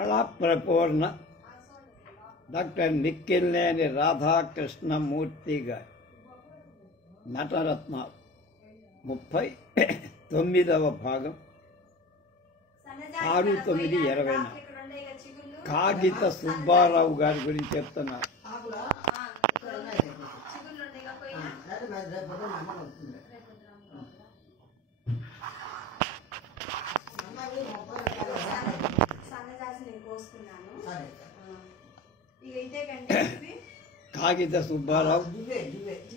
కళాప్రపూర్ణ doctor నిక్కిల్నేని Radhakrishnamurthy గారి నటరత్న 39వ భాగం 6/9/20 కాగిత సుబ్బారావు గారి గురించి చెప్తున్నారు. కాగిత సుబ్బారావు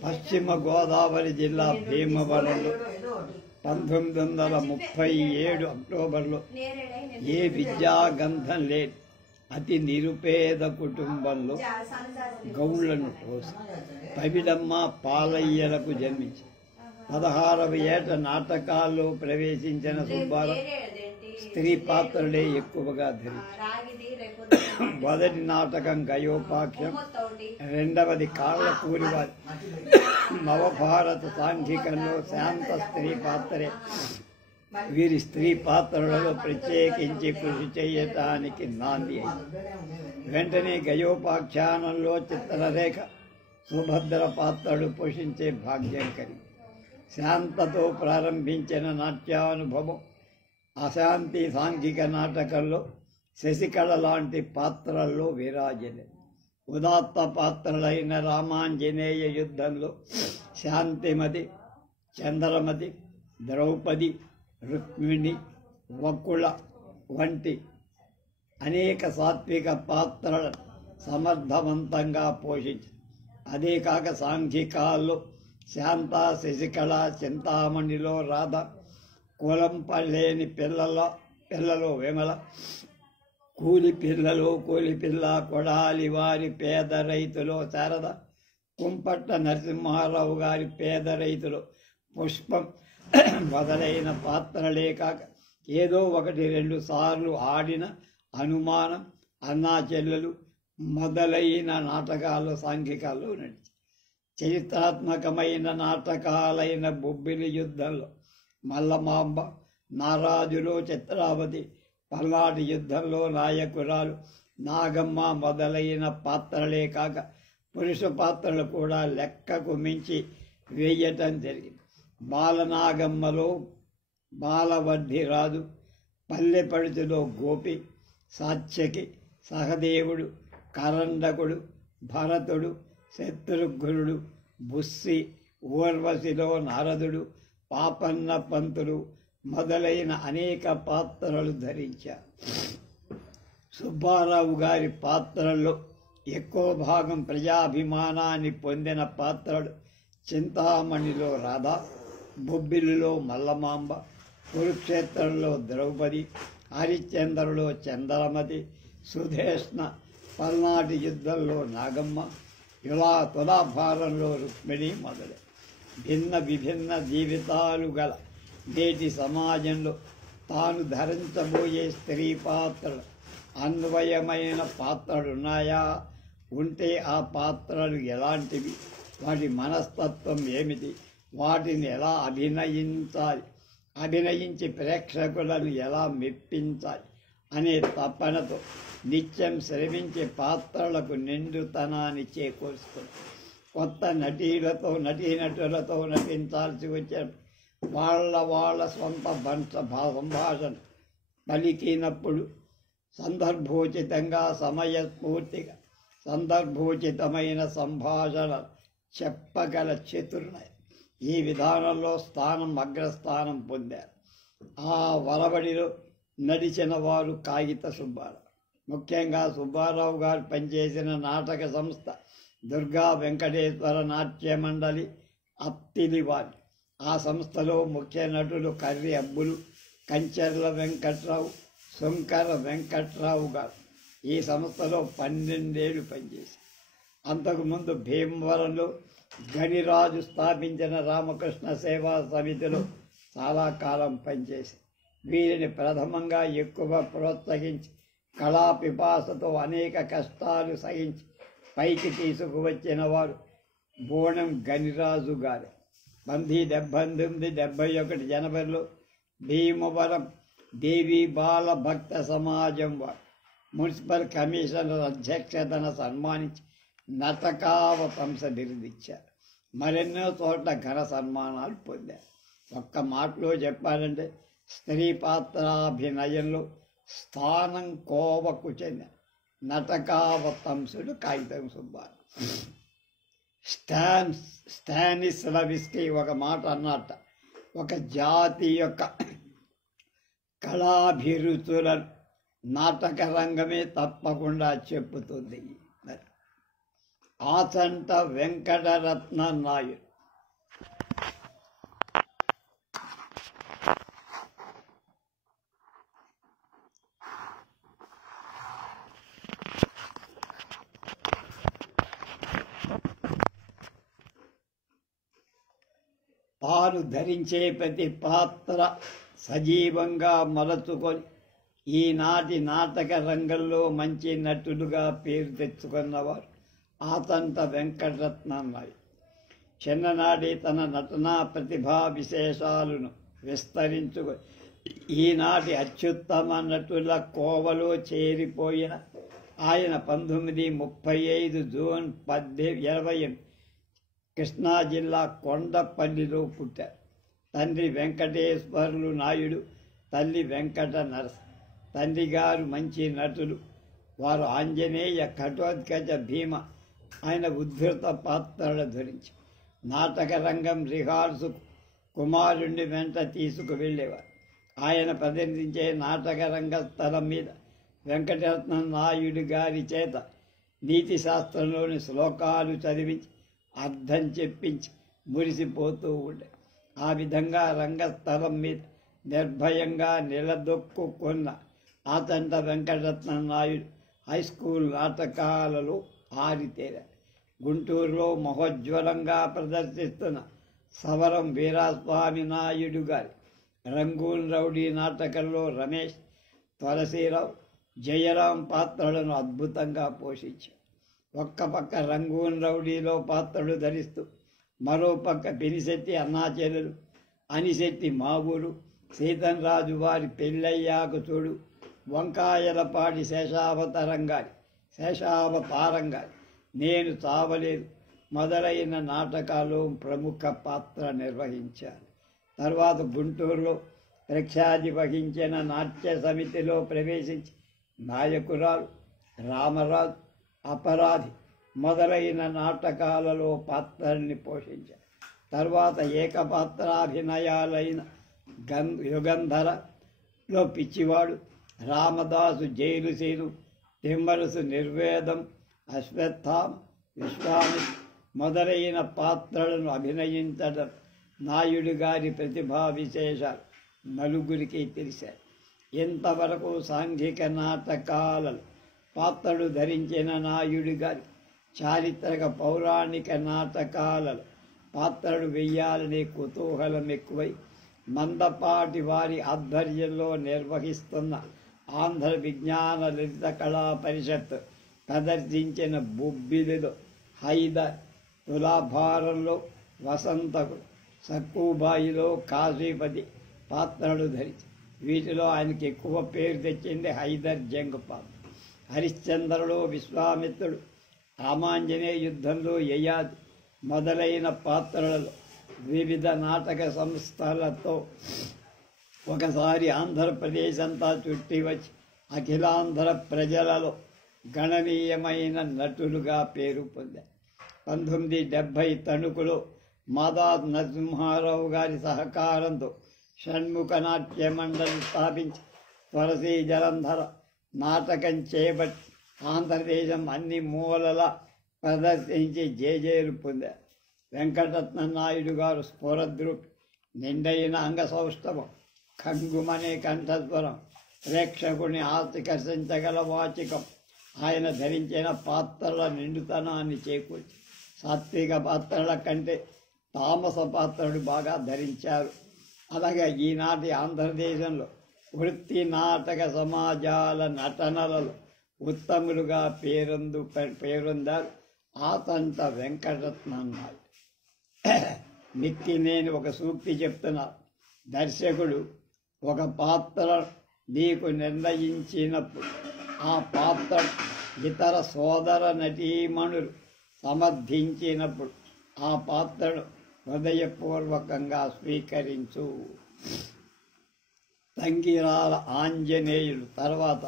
పశ్చిమ గోదావరి జిల్లా భీమవరంలో 1937 అక్టోబర్లో ఏ విద్యాగంధం లేదు అతి నిరుపేద కుటుంబంలో గౌళ్లను తోసి పవిడమ్మ పాలయ్యలకు జన్మించి 16వ ఏట నాటకాల్లో ప్రవేశించిన సుబ్బారావు స్త్రీ పాత్రలే ఎక్కువగా ధరించి మొదటి నాటకం గయోపాఖ్యం, రెండవది కాళ్ళకూరివారి, నవభారత సాంఘికంలో శాంత స్త్రీ పాత్రే. వీరి స్త్రీ పాత్రలలో ప్రత్యేకించి కృషి చేయటానికి నాంది అయింది. వెంటనే గయోపాఖ్యానంలో చిత్రరేఖ సుభద్ర పాత్రలు పోషించే భాగ్యం కలిగి శాంతతో ప్రారంభించిన నాట్యానుభవం అశాంతి సాంఘిక నాటకంలో శశికళ లాంటి పాత్రల్లో విరాజలే. ఉదాత్త పాత్రలైన రామాంజనేయ యుద్ధంలో శాంతిమతి, చంద్రమతి, ద్రౌపది, రుక్మిణి, వకుళ వంటి అనేక సాత్విక పాత్రలను సమర్థవంతంగా పోషించి అదే కాక సాంఘికాల్లో శాంత, శశికళ, చింతామణిలో రాధ, కులం పల్లేని పిల్లలో విమల, కూలి పిల్ల, కొడాలి వారి పేద రైతులో శారద, కుంపట్ట నరసింహారావు గారి పేద రైతులో పుష్పం మొదలైన పాత్రలే కాక ఏదో 1-2 సార్లు ఆడిన అనుమానం, అన్నా చెల్లెలు మొదలైన నాటకాల్లో సాంఘికాల్లో నడిచి చరిత్రాత్మకమైన నాటకాలైన బొబ్బిలి యుద్ధంలో మల్లమాంబ, నారాజులో చిత్రావతి, పల్నాటి యుద్ధంలో నాయకురాలు నాగమ్మ మొదలైన పాత్రలే కాక పురుష పాత్రలు కూడా లెక్కకు మించి వేయటం జరిగింది. బాలనాగమ్మలో బాలవర్ధిరాజు, పల్లెపడితిలో గోపి, సాత్యకి, సహదేవుడు, కరండకుడు, భరతుడు, శత్రుఘ్నుడు, బుస్సి, ఊర్వశిలో నారదుడు, పాపన్న పంతులు మొదలైన అనేక పాత్రలు ధరించారు. సుబ్బారావు గారి పాత్రల్లో ఎక్కువ భాగం ప్రజాభిమానాన్ని పొందిన పాత్రలు చింతామణిలో రాధ, బొబ్బిలిలో మల్లమాంబ, కురుక్షేత్రంలో ద్రౌపది, హరిశ్చంద్రలో చంద్రమతి, సుధేష్ణ, పల్నాటి యుద్ధంలో నాగమ్మ, తులాభారంలో రుక్మిణి మొదలై విభిన్న జీవితాలు గల నేటి సమాజంలో తాను ధరించబోయే స్త్రీ పాత్రలు అన్వయమైన పాత్రలున్నాయా? ఉంటే ఆ పాత్రలు ఎలాంటివి? వాటి మనస్తత్వం ఏమిటి? వాటిని ఎలా అభినయించి ప్రేక్షకులను ఎలా మెప్పించాలి అనే తపనతో నిత్యం శ్రమించే పాత్రలకు నిండుతనాన్ని చేకూరుస్తుంది. కొత్త నటీనటులతో నటించాల్సి వచ్చే వాళ్ళ సొంత సంభాషణ పలికినప్పుడు సందర్భోచితంగా, సమయస్ఫూర్తిగా సందర్భోచితమైన సంభాషణ చెప్పగల చతుర్నయం ఈ విధానంలో అగ్రస్థానం పొందారు. ఆ వరవడిలో నడిచిన వారు కాగిత సుబ్బారావు. ముఖ్యంగా సుబ్బారావు గారు పనిచేసిన నాటక సంస్థ దుర్గా వెంకటేశ్వర నాట్య మండలి అత్తిలివారి. ఆ సంస్థలో ముఖ్య నటులు కర్రి అబ్బులు, కంచెర్ల వెంకట్రావు, శంకర వెంకట్రావు గారు. ఈ సంస్థలో 12 ఏళ్ళు పనిచేశారు. అంతకుముందు భీమవరంలో గణిరాజు స్థాపించిన రామకృష్ణ సేవా సమితిలో చాలా కాలం పనిచేశారు. వీరిని ప్రథమంగా ఎక్కువ ప్రోత్సహించి కళా పిపాసతో అనేక కష్టాలు సహించి పైకి తీసుకువచ్చిన వారు బోణం గణిరాజు గారు. 1979-71 జనవరిలో భీమవరం దేవి బాల భక్త సమాజం వారు మున్సిపల్ కమిషనర్ అధ్యక్షతన సన్మానించి నటకావతంస బిరుదిచ్చారు. మరెన్నో చోట్ల ఘన సన్మానాలు పొందారు. ఒక్క మాటలో చెప్పాలంటే స్త్రీ పాత్రాభినయంలో స్థానం కోవకు చెందిన నటకావతంసుడు కాగితం సుబ్బారావు. స్టానిస్లవిస్కీ ఒక మాట అన్నట్ట, ఒక జాతి యొక్క కళాభిరుచులను నాటక రంగమే తప్పకుండా చెప్పుతుంది. ఆచంట వెంకటరత్న నాయుడు తాను ధరించే ప్రతి పాత్ర సజీవంగా మలచుకొని ఈనాటి నాటక రంగంలో మంచి నటులుగా పేరు తెచ్చుకున్నవారు ఆచంట వెంకటరత్న నాయుడు. చిన్ననాటి తన నటనా ప్రతిభా విశేషాలను విస్తరించుకొని ఈనాటి అత్యుత్తమ నటుల కోవలో చేరిపోయిన ఆయన 1935 జూన్ 20 కృష్ణా జిల్లా కొండపల్లిలో పుట్టారు. తండ్రి వెంకటేశ్వర్లు నాయుడు, తల్లి వెంకట నరస. తండ్రి గారు మంచి నటులు. వారు ఆంజనేయ, ఘటోత్కచ, భీమ ఆయన ఉద్ధృత పాత్రలు ధరించి నాటక రంగం రిహార్సు కుమారుణ్ణి వెంట తీసుకు వెళ్ళేవారు. ఆయన ప్రదర్శించే నాటక రంగ స్థలం మీద వెంకటరత్న నాయుడు గారి చేత నీతి శాస్త్రంలోని శ్లోకాలు చదివించి అర్థం చెప్పించి మురిసిపోతూ ఉండే. ఆ విధంగా రంగస్థలం మీద నిర్భయంగా నిలదొక్కున్న ఆచంట వెంకటరత్న నాయుడు హై స్కూల్ నాటకాలలో ఆరితేరారు. గుంటూరులో మహోజ్వలంగా ప్రదర్శిస్తున్న సవరం వీరాస్వామి నాయుడు గారి రంగూన్ రౌడీ నాటకంలో రమేష్, తులసీరావు, జయరాం పాత్రలను అద్భుతంగా పోషించారు. ఒక్క పక్క రంగూన్ రౌడీలో పాత్రలు ధరిస్తూ మరో పక్క పినిశెట్టి అన్నాచెల్లెలు, అనిశెట్టి మావులు, సీతంరాజు వారి పెళ్ళయ్యాకు చూడు, వంకాయలపాటి శేషావతారంగారి నేను చావలేదు మొదలైన నాటకాలు ప్రముఖ పాత్ర నిర్వహించారు. తర్వాత గుంటూరులో ప్రఖ్యాతి వహించిన నాట్య సమితిలో ప్రవేశించి నాయకురాలు, రామరాజు, అపరాధి మొదలైన నాటకాలలో పాత్రల్ని పోషించారు. తర్వాత ఏకపాత్రాభినయాలైన యుగంధరలో పిచ్చివాడు, రామదాసు జైలు సీను, తిమ్మరుసు నిర్వేదం, అశ్వత్థామ, విశ్వామి మొదలైన పాత్రలను అభినయించడం నాయుడు గారి ప్రతిభా విశేషాలు నలుగురికి తెలిశారు. ఇంతవరకు సాంఘిక నాటకాలలో పాత్రలు ధరించిన నాయుడు గారి చారిత్రక పౌరాణిక నాటకాలలో పాత్రలు వెయ్యాలనే కుతూహలం ఎక్కువై మందపాటి వారి ఆధ్వర్యంలో నిర్వహిస్తున్న ఆంధ్ర విజ్ఞాన లలిత కళా పరిషత్ ప్రదర్శించిన బొబ్బిలిలో హైదర్, తులాభారంలో వసంతకు, సక్కుబాయిలో కాశీపతి పాత్రలు ధరించి వీటిలో ఆయనకి ఎక్కువ పేరు తెచ్చింది హైదర్ జంగ్ పాత్ర. హరిశ్చంద్రలో విశ్వామిత్రుడు, రామాంజనేయ యుద్ధంలో యయాతి మొదలైన పాత్రలలో వివిధ నాటక సంస్థలతో ఒకసారి ఆంధ్రప్రదేశ్ అంతా చుట్టి వచ్చి అఖిలాంధ్ర ప్రజలలో గణనీయమైన నటులుగా పేరు పొందారు. 1970 తణుకులో మాదా నరసింహారావు గారి సహకారంతో షణ్ముఖ నాట్య మండలి స్థాపించి తులసీ జలంధర నాటకం చేపట్టి ఆంధ్రదేశం అన్ని మూలలా ప్రదర్శించి జేజేలు పొందారు. వెంకటరత్న నాయుడు గారు స్ఫురద్రూపి, నిండైన అంగసౌష్ఠవం, ఖంగుమనే కంఠస్వరం, ప్రేక్షకుని ఆకర్షించగల వాచికం ఆయన ధరించిన పాత్రల నిండుతనాన్ని చేకూర్చి సాత్విక పాత్రల కంటే తామస పాత్రలు బాగా ధరించారు. అలాగే ఈనాటి ఆంధ్రదేశంలో వృత్తి నాటక సమాజాల నటనలలో ఉత్తములుగా పేరొందారు ఆచంట వెంకటరత్న నాయుడు. నేను ఒక సూక్తి చెప్తున్నాను. దర్శకుడు ఒక పాత్ర నీకు నిర్ణయించినప్పుడు ఆ పాత్ర ఇతర సోదర నటీమణులు సమర్థించినప్పుడు ఆ పాత్రను హృదయపూర్వకంగా స్వీకరించు. తంగిరాల ఆంజనేయులు తర్వాత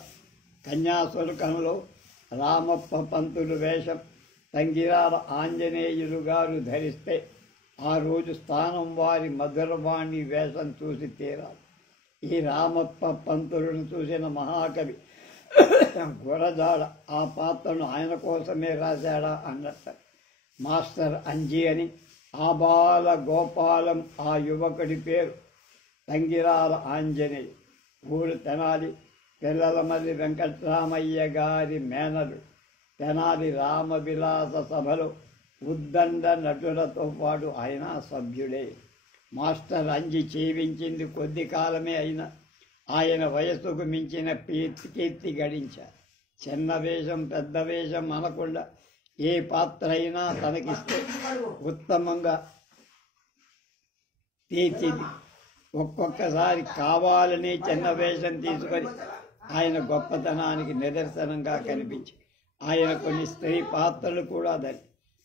కన్యాశుల్కంలో రామప్ప పంతులు వేషం తంగిరాల ఆంజనేయులు గారు ధరిస్తే ఆ రోజు స్థానం వారి మధురవాణి వేషం చూసి తీరాలి. ఈ రామప్ప పంతులను చూసిన మహాకవి గురజాడ ఆ పాత్రను ఆయన కోసమే రాశాడా అన్నట్టు. మాస్టర్ అంజి అని ఆబాల గోపాలం ఆ యువకుడి పేరు. తంగిరాల ఆంజనేయ ఊరు తెనాలి. పిల్లలమల్లి వెంకట్రామయ్య గారి మేనలు. తెనాలి రామవిలాస సభలో ఉద్దండ నటులతో పాటు ఆయన సభ్యుడే. మాస్టర్ అంజి జీవించింది కొద్ది కాలమే అయినా ఆయన వయస్సుకు మించిన కీర్తి గడించారు. చిన్న వేషం పెద్ద వేషం అనకుండా ఏ పాత్ర అయినా తనకిస్తే ఉత్తమంగా తీర్చిది. ఒక్కొక్కసారి కావాలని చిన్న వేషం తీసుకొని ఆయన గొప్పతనానికి నిదర్శనంగా కనిపించి ఆయన కొన్ని స్త్రీ పాత్రలు కూడా ధరి.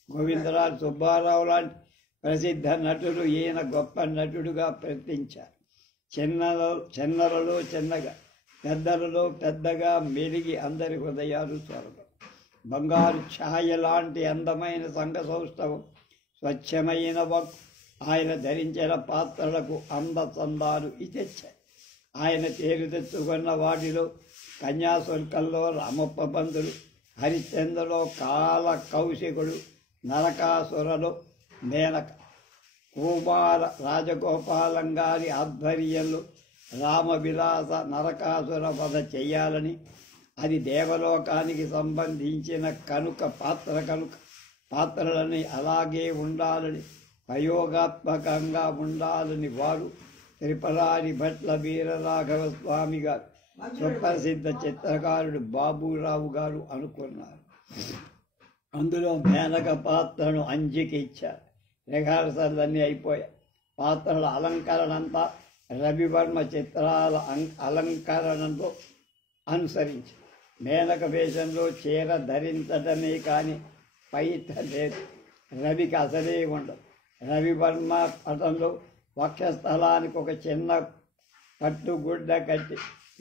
గోవిందరాజు సుబ్బారావు లాంటి ప్రసిద్ధ నటులు ఈయన గొప్ప నటుడుగా ప్రకటించారు. చిన్నలలో చిన్నగా పెద్దలలో పెద్దగా మెలిగి అందరి హృదయాలు చొరగ. బంగారు ఛాయ లాంటి అందమైన సంఘ సౌష్ఠవం, స్వచ్ఛమైన వక్ ఆయన ధరించిన పాత్రలకు అందచందాలు ఇచ్చాయి. ఆయన తేరు తెచ్చుకున్న వాటిలో కన్యాశుల్కంలో రామప్ప పంతులు, హరిశ్చంద్రలో కాల కౌశికుడు, నరకాసురలో మేనక, కుమార రాజగోపాలం గారి ఆధ్వర్యంలో రామవిలాస నరకాసుర వధ చెయ్యాలని, అది దేవలోకానికి సంబంధించిన కనుక పాత్రలని అలాగే ఉండాలని, ప్రయోగాత్మకంగా ఉండాలని వారు త్రిపురారి భట్ల వీరరాఘవ స్వామి గారు, సుప్రసిద్ధ చిత్రకారుడు బాబురావు గారు అనుకున్నారు. అందులో మేనక పాత్రను అంజికి ఇచ్చారు. రిహార్సల్లన్నీ అయిపోయాయి. పాత్రల అలంకరణంతా రవివర్మ చిత్రాల అలంకరణలో అనుసరించి మేనక వేషంలో చీర ధరించడమే కానీ పైట లేదు. రవికి అసలే ఉండదు. రవివర్మ పటంలో వక్షస్థలానికి ఒక చిన్న పట్టుగుడ్డ కట్టి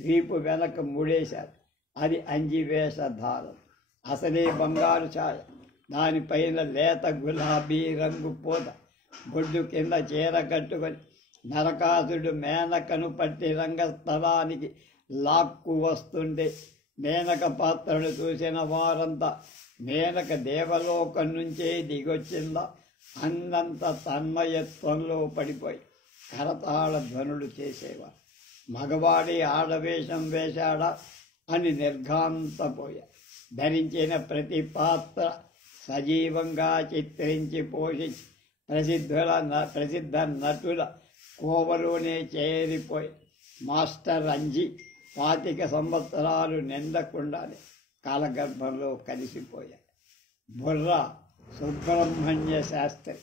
వీపు వెనక ముడేశారు. అది అంజి వేషధారం. అసలే బంగారు ఛాయ, దానిపైన లేత గులాబీ రంగు పూత, బొడ్డు కింద చీర కట్టుకొని నరకాసుడు మేనకను పట్టి రంగస్థలానికి లాక్కు వస్తుండే మేనక పాత్రను చూసిన వారంతా మేనక దేవలోకం నుంచే దిగొచ్చిందా అన్నంత తన్మయత్వంలో పడిపోయి కరతాళ ధ్వనులు చేసేవారు. మగవాడి ఆడవేషం వేశాడా అని నిర్ఘాంతపోయా. ధరించిన ప్రతి పాత్ర సజీవంగా చిత్రించి పోషించి ప్రసిద్ధ నటుల కోవలోనే చేరిపోయి మాస్టర్ అంజి 25 సంవత్సరాలు నిండకుండానే కాలగర్భంలో కలిసిపోయారు. బుర్ర సుబ్రహ్మణ్య శాస్త్రి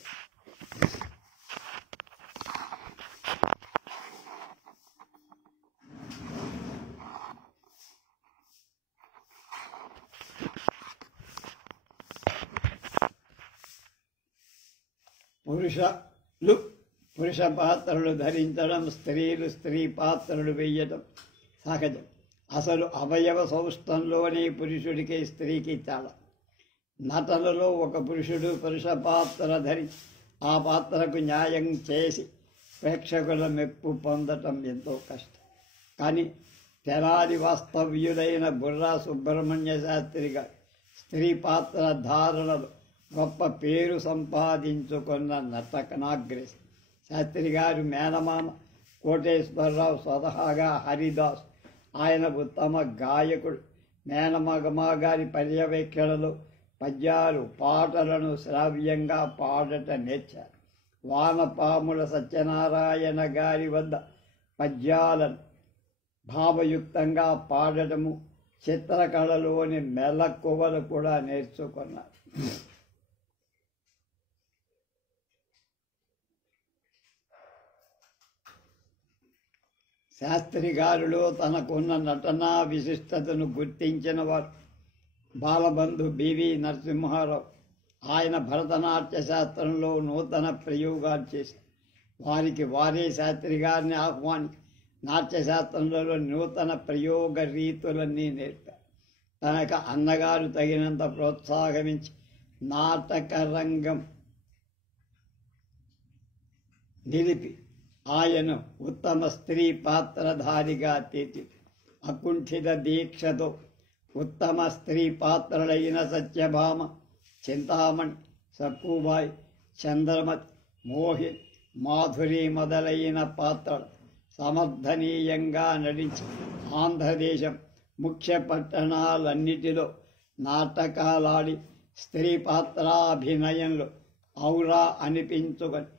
పురుష పాత్రలు ధరించడం, స్త్రీలు స్త్రీ పాత్రలు వేయటం సహజం. అసలు అవయవ సౌష్ఠంలోనే పురుషుడికి స్త్రీకి తేడా. నటనలో ఒక పురుషుడు పురుష పాత్ర ధరించి ఆ పాత్రకు న్యాయం చేసి ప్రేక్షకుల మెప్పు పొందటం ఎంతో కష్టం. కానీ తెనాలి వాస్తవ్యులైన బుర్రా సుబ్రహ్మణ్య శాస్త్రి గారు స్త్రీ పాత్ర ధారణలో గొప్ప పేరు సంపాదించుకున్న నటనాగ్రేసి. శాస్త్రి గారు మేనమామ కోటేశ్వరరావు స్వతహాగా హరిదాస్. ఆయన ఉత్తమ గాయకుడు. మేనమగమ గారి పర్యవేక్షణలో పద్యాలు పాటలను శ్రావ్యంగా పాడట నేర్చారు. వానపాముల సత్యనారాయణ గారి వద్ద పద్యాలను భావయుక్తంగా పాడటము, చిత్రకళలోని మెలకువలు కూడా నేర్చుకున్నారు. శాస్త్రి గారిలో తనకున్న నటనా విశిష్టతను గుర్తించిన వారు బాలబంధు బివి నరసింహారావు. ఆయన భరతనాట్య శాస్త్రంలో నూతన ప్రయోగాలు చేశారు. వారే శాస్త్రి గారిని ఆహ్వానించి నాట్యశాస్త్రంలో నూతన ప్రయోగ రీతులన్నీ నేర్పారు. తనకు అన్నగారు తగినంత ప్రోత్సాహమించి నాటక రంగం నిలిపి ఆయన ఉత్తమ స్త్రీ పాత్రధారిగా తీర్చిది. అకుంఠిత దీక్షతో ఉత్తమ స్త్రీ పాత్రలైన సత్యభామ, చింతామణి, సక్కుబాయి, చంద్రమతి, మోహిని, మాధురి మొదలైన పాత్రలు సమర్థనీయంగా నటించి ఆంధ్రదేశం ముఖ్య పట్టణాలన్నిటిలో నాటకాలాడి స్త్రీ పాత్రాభినయంలో ఔరా అనిపించుకొని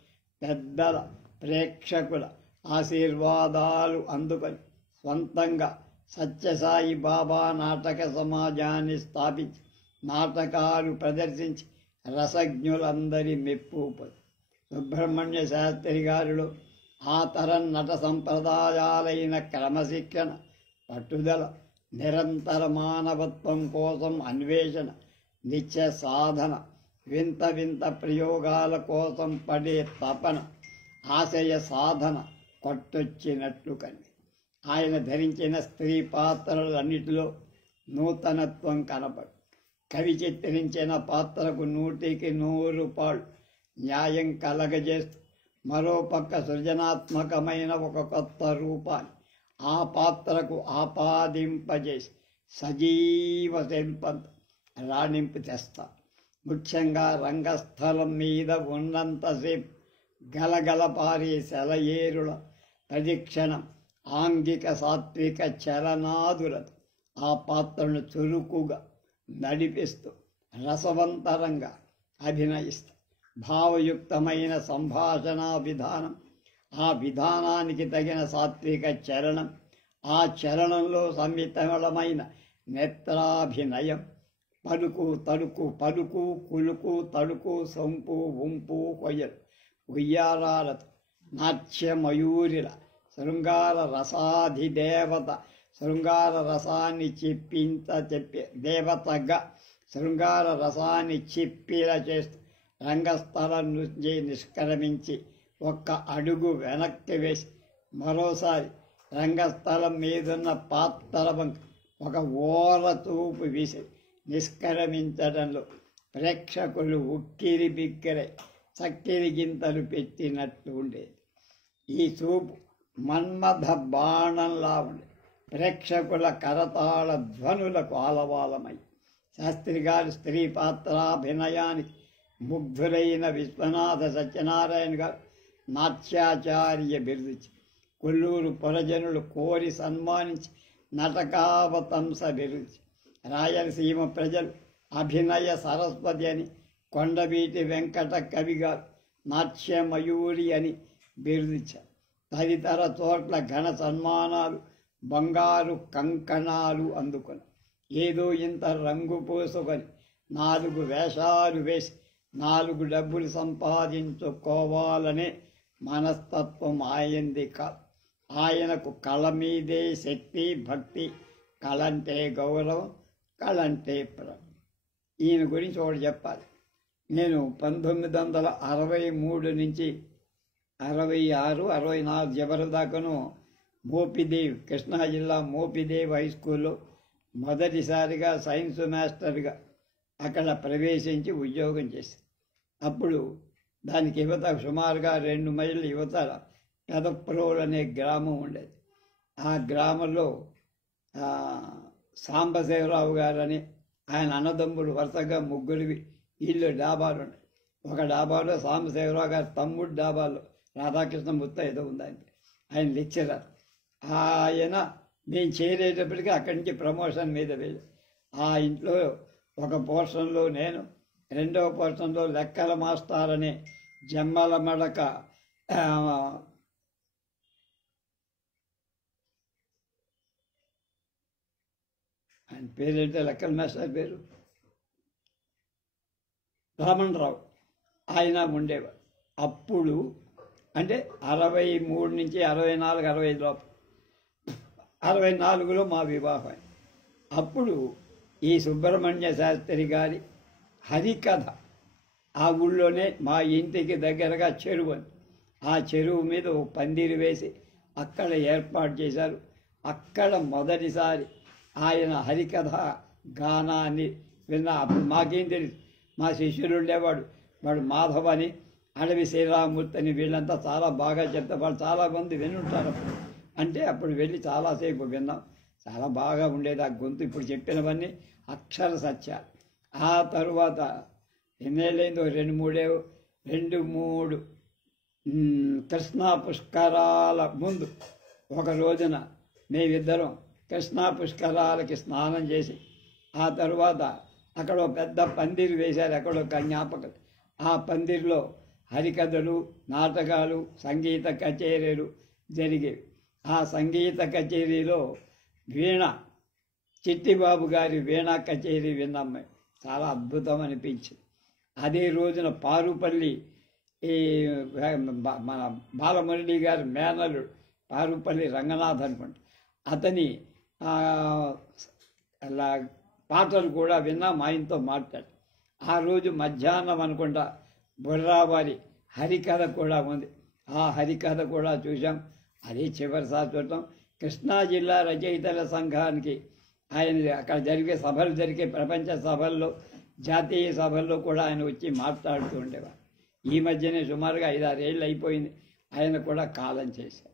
పెద్దల ప్రేక్షకుల ఆశీర్వాదాలు అందుకొని స్వంతంగా సత్యసాయి బాబా నాటక సమాజాన్ని స్థాపించి నాటకాలు ప్రదర్శించి రసజ్ఞులందరి మెప్పు పొంది సుబ్రహ్మణ్య శాస్త్రి గారిలో ఆ తరం నట సంప్రదాయాలైన క్రమశిక్షణ, పట్టుదల, నిరంతర మానవత్వం కోసం అన్వేషణ, నిత్య సాధన, వింత వింత ప్రయోగాల కోసం పడే తపన, ఆశయ సాధన కొట్టొచ్చినట్లు కని ఆయన ధరించిన స్త్రీ పాత్రలన్నిటిలో నూతనత్వం కనపడు. కవి చిత్రించిన పాత్రకు 100కి 100 న్యాయం కలగజేస్తూ మరో పక్క సృజనాత్మకమైన ఒక కొత్త రూపాన్ని ఆ పాత్రకు ఆపాదింపజేసి సజీవ శిల్పంతో రాణింపు తెస్తారు. ముఖ్యంగా రంగస్థలం మీద ఉన్నంతసేపు గలగల పారే సెలయేరుల ప్రదక్షిణం, ఆంగిక సాత్విక చలనాదులతో ఆ పాత్రను చురుకుగా నడిపిస్తూ రసవంతరంగా అభినయిస్తారు. భావయుక్తమైన సంభాషణ విధానం, ఆ విధానానికి తగిన సాత్విక చరణం, ఆ చరణంలో సంహితమైన నేత్రాభినయం, పలుకు తడుకు, పలుకు కులుకు, తడుకు సొంపు ఉంపు కొయ్యలు, ఉయ్యారాలతో నాట్యమయూరిల శృంగార రసాధిదేవత, శృంగార రసాన్ని చెప్పే దేవతగా శృంగార రసాన్ని చిప్పిల చేస్తూ రంగస్థలం నుంచి నిష్క్రమించి ఒక్క అడుగు వెనక్కి వేసి మరోసారి రంగస్థలం మీదున్న పాత్ర వంక ఒక ఓర చూపు వీసి నిష్క్రమించడంలో ప్రేక్షకులు ఉక్కిరి బిక్కిరై చక్కిరి గింతలు పెట్టినట్టు ఉండేది. ఈ చూపు మన్మథ బాణంలా ఉండే ప్రేక్షకుల కరతాళ ధ్వనులకు ఆలవాలమై శాస్త్రి గారి స్త్రీ పాత్రాభినయానికి ముగ్ధులైన విశ్వనాథ సత్యనారాయణ గారు నాట్యాచార్య బిరుదిచ్చి కొల్లూరు పురజనులు కోరి సన్మానించి నటకావతంస బిరుదిచ్చి రాయలసీమ ప్రజలు అభినయ సరస్వతి అని, కొండవీటి వెంకట కవి గారు నాట్యమయూరి అని బిరుదిచ్చారు. తదితర చోట్ల ఘన సన్మానాలు, బంగారు కంకణాలు అందుకొని ఏదో ఇంత రంగు పూసుకొని 4 వేషాలు వేసి 4 డబ్బులు సంపాదించుకోవాలనే మనస్తత్వం ఆయంది కాదు. ఆయనకు కళ మీదే శక్తి, భక్తి, కళంటే గౌరవం, కళంటే ప్రేమ. ఈయన గురించి ఒకటి చెప్పాలి. నేను 1963 నుంచి 66, 64 చివరి దాకాను మోపిదేవి, కృష్ణా జిల్లా మోపిదేవి హై స్కూల్లో మొదటిసారిగా సైన్స్ మాస్టర్గా అక్కడ ప్రవేశించి ఉద్యోగం చేశాను. అప్పుడు దానికి యువత సుమారుగా 2 మైళ్ళ యువతల పెదప్రోలు అనే గ్రామం ఉండేది. ఆ గ్రామంలో సాంబశివరావు గారని ఆయన అన్నదమ్ముడు వరుసగా 3 ఇళ్ళు డాబాలు ఉన్నాయి. ఒక డాబాలో సాంబశివరావు గారి తమ్ముడు డాబాలో రాధాకృష్ణ ముత్త ఏదో ఉందంటే ఆయన లెక్చరర్. ఆయన నేను చేరేటప్పటికీ అక్కడి నుంచి ప్రమోషన్ మీద వెళ్ళి ఆ ఇంట్లో ఒక పోర్షన్లో నేను, 2వ పోర్షన్లో లెక్కల మాస్టర్ అనే జమ్మల మడక ఆయన పేరేంటే లెక్కల మాస్టర్ పేరు రామణరావు, ఆయన ఉండేవారు. అప్పుడు అంటే 63 నుంచి 64, 65 లోపు 64లో మా వివాహం. అప్పుడు ఈ సుబ్రహ్మణ్య శాస్త్రి గారి హరికథ ఆ ఊళ్ళోనే మా ఇంటికి దగ్గరగా చెరువు ఉంది. ఆ చెరువు మీద ఓ పందిరి వేసి అక్కడ ఏర్పాటు చేశారు. అక్కడ మొదటిసారి ఆయన హరికథ గానాన్ని విన్నా. అప్పుడు మాకేం తెలుసు, మా శిష్యులు ఉండేవాడు, వాడు మాధవ్ అని, అడవి శ్రీరామూర్తి అని, వీళ్ళంతా చాలా బాగా చెప్తే వాళ్ళు చాలామంది వినుంటారు. అంటే అప్పుడు వెళ్ళి చాలాసేపు విన్నాం. చాలా బాగా ఉండేది ఆ గొంతు. ఇప్పుడు చెప్పినవన్నీ అక్షర సత్యాలు. ఆ తరువాత ఎన్నేళ్ళైందో, 2-3 కృష్ణా పుష్కరాల ముందు ఒక రోజున మేమిద్దరం కృష్ణా పుష్కరాలకి స్నానం చేసి, ఆ తరువాత అక్కడ పెద్ద పందిరి వేశారు, ఎక్కడో జ్ఞాపకం. ఆ పందిరిలో హరికథలు, నాటకాలు, సంగీత కచేరీలు జరిగేవి. ఆ సంగీత కచేరీలో వీణ, చిట్టిబాబు గారి వీణా కచేరీ విన్నాం మేము. చాలా అద్భుతం అనిపించింది. అదే రోజున పారుపల్లి మన బాలమురళి గారి మేనల్లుడు పారుపల్లి రంగనాథ్ అనుకోండి, అతని అలా పాటలు కూడా విన్నా, మా ఆయనతో మాట్లాడు. ఆ రోజు మధ్యాహ్నం అనుకుంటా బుర్రావారి హరికథ కూడా ఉంది. ఆ హరికథ కూడా చూసాం. అదే చివరిసారి చూడటం. కృష్ణా జిల్లా రచయితల సంఘానికి ఆయన అక్కడ జరిగే ప్రపంచ సభల్లో, జాతీయ సభల్లో కూడా ఆయన వచ్చి మాట్లాడుతూ ఉండేవారు. ఈ మధ్యనే సుమారుగా 5-6 ఏళ్ళు అయిపోయింది, ఆయన కూడా కాలం చేశారు.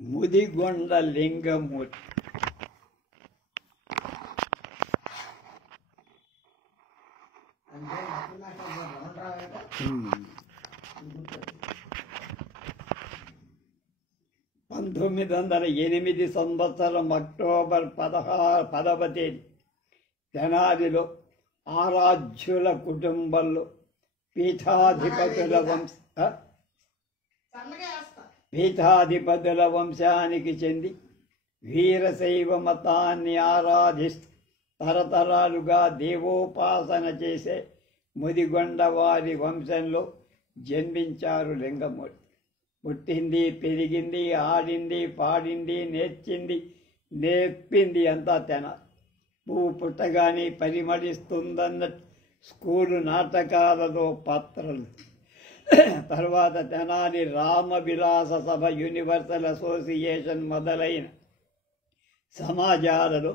ముదిగొండ లింగమూర్తి సంవత్సరం అక్టోబర్ 10వ తేదీ తెనాలిలో ఆరాధ్యుల కుటుంబంలో పీఠాధిపతుల వంశానికి చెంది వీరశైవ మతాన్ని ఆరాధిస్తూ తరతరాలుగా దేవోపాసన చేసే ముదిగొండ వారి వంశంలో జన్మించారు లింగమూర్తి. పుట్టింది, పెరిగింది, ఆడింది, పాడింది, నేర్పింది అంతా తెనాలి. పువ్వు పుట్టగానే పరిమళిస్తుందన్నట్టు స్కూలు నాటకాలలో పాత్రలు. తర్వాత తెనాలి రామవిలాస సభ, యూనివర్సల్ అసోసియేషన్ మొదలైన సమాజాలలో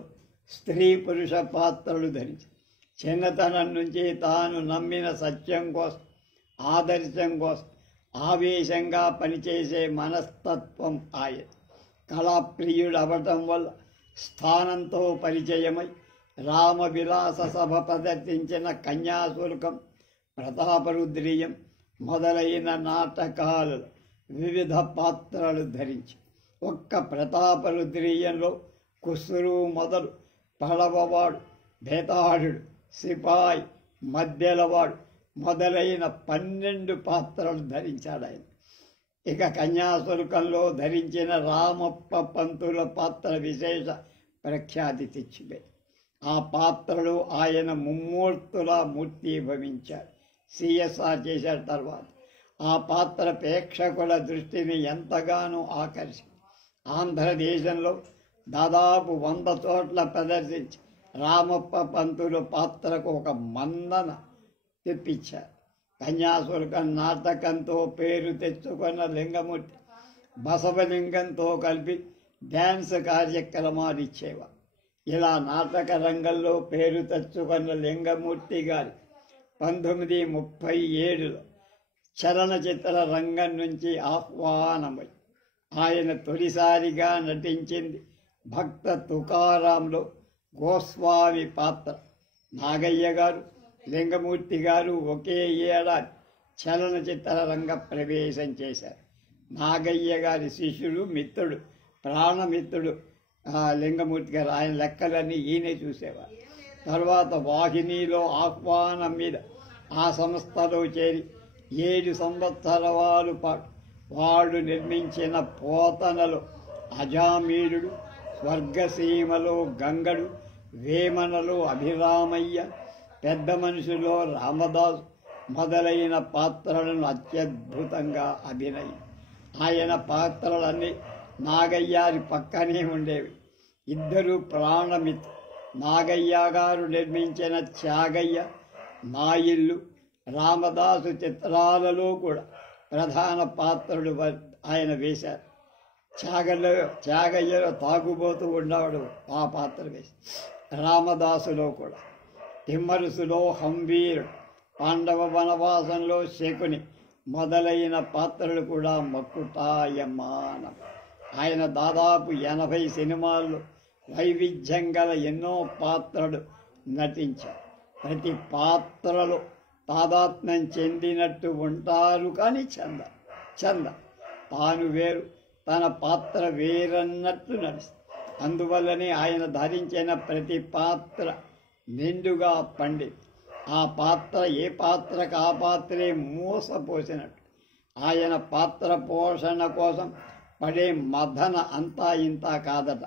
స్త్రీ పురుష పాత్రలు ధరించి చిన్నతనం నుంచి తాను నమ్మిన సత్యం కోసం, ఆదర్శం కోసం ఆవేశంగా పనిచేసే మనస్తత్వం ఆయన. కళాప్రియుడు అవటం వల్ల స్థానంతో పరిచయమై రామవిలాస సభ ప్రదర్శించిన కన్యాశుల్కం, ప్రతాపరుద్రీయం మొదలైన నాటకాలలో వివిధ పాత్రలు ధరించి ఒక్క ప్రతాపరుద్రీయంలో కుసురు మొదలు పడవవాడు, భేతాళుడు, సిపాయి, మధ్యలవాడు మొదలైన 12 పాత్రలు ధరించాడు ఆయన. ఇక కన్యాశుల్కంలో ధరించిన రామప్ప పంతుల పాత్ర విశేష ప్రఖ్యాతి తెచ్చిపోయి ఆ పాత్రలు ఆయన ముమ్మూర్తులా మూర్తీభవించాడు. సిఎస్ఆర్ చేసిన తర్వాత ఆ పాత్ర ప్రేక్షకుల దృష్టిని ఎంతగానో ఆకర్షించి ఆంధ్రదేశంలో దాదాపు 100 చోట్ల ప్రదర్శించి రామప్ప పంతుల పాత్రకు ఒక మన్నన తెప్పించారు. కన్యాశుల్కం నాటకంతో పేరు తెచ్చుకున్న లింగమూర్తి బసవలింగంతో కలిపి డ్యాన్స్ కార్యక్రమాలు ఇచ్చేవారు. ఇలా నాటక రంగంలో పేరు తెచ్చుకున్న లింగమూర్తి గారి 1937లో చలనచిత్ర రంగం నుంచి ఆహ్వానమై ఆయన తొలిసారిగా నటించింది భక్త తుకారాంలో గోస్వామి పాత్ర. నాగయ్య గారు, లింగమూర్తి గారు ఒకే ఏడాది చలనచిత్ర రంగ ప్రవేశం చేశారు. నాగయ్య గారి శిష్యుడు, మిత్రుడు, ప్రాణమిత్రుడు లింగమూర్తి గారు. ఆయన లెక్కలన్నీ ఈయనే చూసేవారు. తర్వాత వాహినిలో ఆహ్వానం మీద ఆ సంస్థలో చేరి 7 సంవత్సరాల పాటు వాళ్ళు నిర్మించిన పోతనలో అజామీరుడు, స్వర్గసీమలో గంగడు, వేమనలో అభిరామయ్య, పెద్ద మనిషిలో రామదాసు మొదలైన పాత్రలను అత్యద్భుతంగా అభినయించారు. ఆయన పాత్రలన్నీ నాగయ్యారి పక్కనే ఉండేవి. ఇద్దరు ప్రాణమిత్రు. నాగయ్య గారు నిర్మించిన త్యాగయ్య, నా ఇల్లు, రామదాసు చిత్రాలలో కూడా ప్రధాన పాత్రలు ఆయన వేశారు. త్యాగయ్యలో తాగుబోతూ ఉన్నవాడు ఆ పాత్ర వేసి, రామదాసులో కూడా, తిమ్మరుసులో హంవీరుడు, పాండవ వనవాసంలో శకుని మొదలైన పాత్రలు కూడా మక్కుటాయమానం. ఆయన దాదాపు 80 సినిమాల్లో వైవిధ్యం గల ఎన్నో పాత్రలు నటించారు. ప్రతి పాత్రలో తాదాత్మ్యం చెందినట్టు ఉంటారు, కానీ చంద తాను వేరు, తన పాత్ర వేరన్నట్టు నడుస్తుంది. అందువల్లనే ఆయన ధరించిన ప్రతి పాత్ర నిండుగా పండింది. ఆ పాత్ర ఏ పాత్రకు ఆ పాత్రే మూసపోసినట్టు. ఆయన పాత్ర పోషణ కోసం పడే మదన అంతా ఇంత కాదట.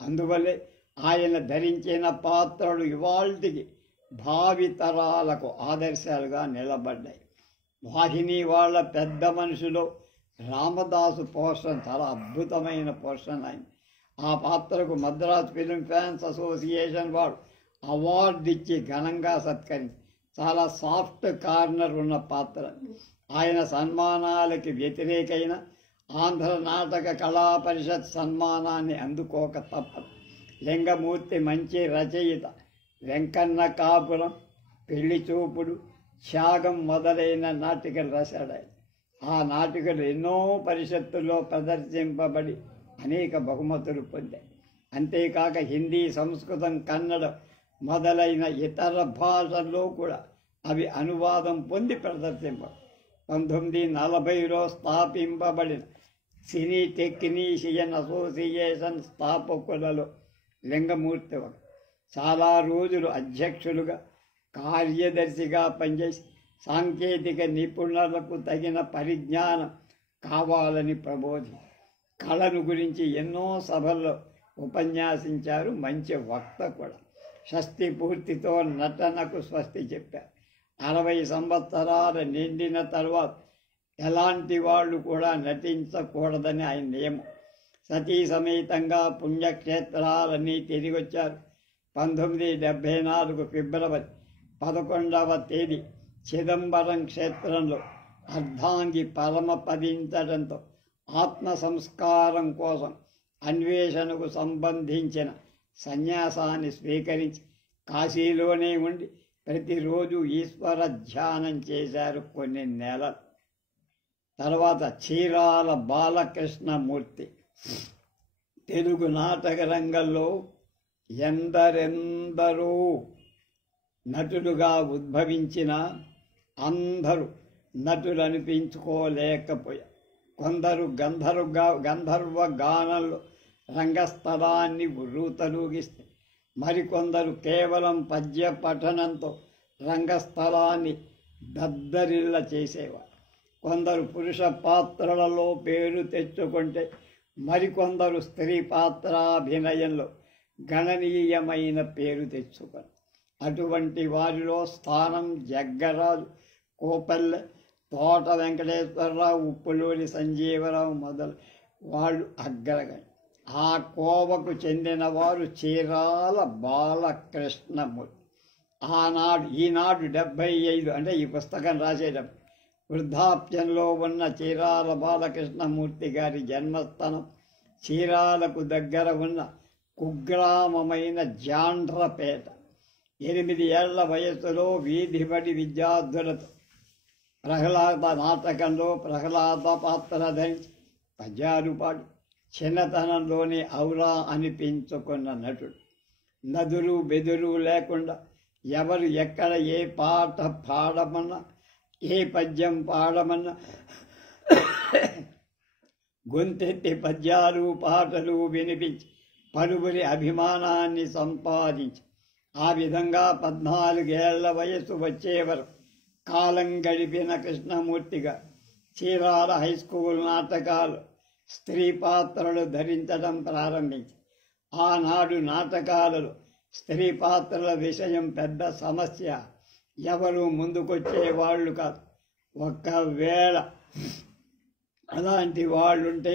అందువల్లే ఆయన ధరించిన పాత్రలు ఇవాల్టికి భావితరాలకు ఆదర్శాలుగా నిలబడ్డాయి. వాహిని వాళ్ళ పెద్ద మనుషులో రామదాసు పోర్షన్ చాలా అద్భుతమైన పోర్షన్ అయింది. ఆ పాత్రకు మద్రాస్ ఫిలిం ఫ్యాన్స్ అసోసియేషన్ వాడు అవార్డు ఇచ్చి ఘనంగా సత్కరించి, చాలా సాఫ్ట్ కార్నర్ ఉన్న పాత్ర. ఆయన సన్మానాలకి వ్యతిరేకైన ఆంధ్ర నాటక కళా పరిషత్ సన్మానాన్ని అందుకోక తప్పదు. లింగమూర్తి మంచి రచయిత. వెంకన్న కాపురం, పెళ్లి చూపుడు, త్యాగం మొదలైన నాటికలు రాశాడు ఆయన. ఆ నాటికలు ఎన్నో పరిషత్తుల్లో ప్రదర్శింపబడి అనేక బహుమతులు పొందాయి. అంతేకాక హిందీ, సంస్కృతం, కన్నడం మొదలైన ఇతర భాషల్లో కూడా అవి అనువాదం పొంది ప్రదర్శింపబడి 1940లో స్థాపింపబడిన సినీ టెక్నీషియన్ అసోసియేషన్ స్థాపకులలో లింగమూర్తి ఒకరు. చాలా రోజులు అధ్యక్షులుగా, కార్యదర్శిగా పనిచేసి సాంకేతిక నిపుణులకు తగిన పరిజ్ఞానం కావాలని ప్రబోధించారు. కళను గురించి ఎన్నో సభల్లో ఉపన్యాసించారు. మంచి వక్త కూడా. షష్ఠి పూర్తితో నటనకు స్వస్తి చెప్పారు. 60 సంవత్సరాలు నిండిన తర్వాత ఎలాంటి వాళ్ళు కూడా నటించకూడదని ఆయన నియమం. సతీ సమేతంగా పుణ్యక్షేత్రాలన్నీ తిరిగొచ్చారు. 1974 ఫిబ్రవరి 11వ తేదీ చిదంబరం క్షేత్రంలో అర్ధాంగి పరమపదించడంతో ఆత్మ సంస్కారం కోసం అన్వేషణకు సంబంధించిన సన్యాసాన్ని స్వీకరించి కాశీలోనే ఉండి ప్రతిరోజు ఈశ్వర ధ్యానం చేశారు కొన్ని నెలలు. తర్వాత చీరాల బాలకృష్ణమూర్తి తెలుగు నాటక రంగంలో ఎందరెందరో నటులుగా ఉద్భవించిన అందరూ నటులు అనిపించుకోలేకపోయారు. కొందరు గంధర్వ గానంలో రంగస్థలాన్ని ఉర్రూతలూగిస్తే, మరికొందరు కేవలం పద్య పఠనంతో రంగస్థలాన్ని దద్దరిల్ల చేసేవారు. కొందరు పురుష పాత్రలలో పేరు తెచ్చుకుంటే, మరికొందరు స్త్రీ పాత్రాభినయంలో గణనీయమైన పేరు తెచ్చుకొని, అటువంటి వారిలో స్థానం జగ్గరాజు, కోపల్లె, తోట వెంకటేశ్వరరావు, ఉప్పులూరి సంజీవరావు మొదలు వాళ్ళు అగ్రగణ్యం. ఆ కోవకు చెందిన వారు చీరాల బాలకృష్ణమూర్తి. ఈనాడు 75 అంటే ఈ పుస్తకం రాసేటప్పుడు వృద్ధాప్యంలో ఉన్న చీరాల బాలకృష్ణమూర్తి గారి జన్మస్థానం చీరాలకు దగ్గర ఉన్న కుగ్రామమైన జాండ్రపేట. 8 ఏళ్ల వయస్సులో వీధిబడి విద్యార్థులతో ప్రహ్లాద నాటకంలో ప్రహ్లాద పాత్ర ధరించి పద్యాలు పాడి చిన్నతనంలోనే ఔరా అనిపించుకున్న నటుడు. నదులు బెదురు లేకుండా ఎవరు ఎక్కడ ఏ పాట పాడమన్నా, ఏ పద్యం పాడమన్నా గొంతెత్తి పద్యాలు పాటలు వినిపించి పలువురి అభిమానాన్ని సంపాదించి, ఆ విధంగా 14 ఏళ్ల వయస్సు వచ్చేవరకు కాలం గడిపిన కృష్ణమూర్తిగా చీరాల హైస్కూల్ నాటకాలు స్త్రీ పాత్రలు ధరించడం ప్రారంభించి, ఆనాడు నాటకాలలో స్త్రీ పాత్రల విషయం పెద్ద సమస్య. ఎవరు ముందుకొచ్చేవాళ్ళు కాదు. ఒక్కవేళ అలాంటి వాళ్ళుంటే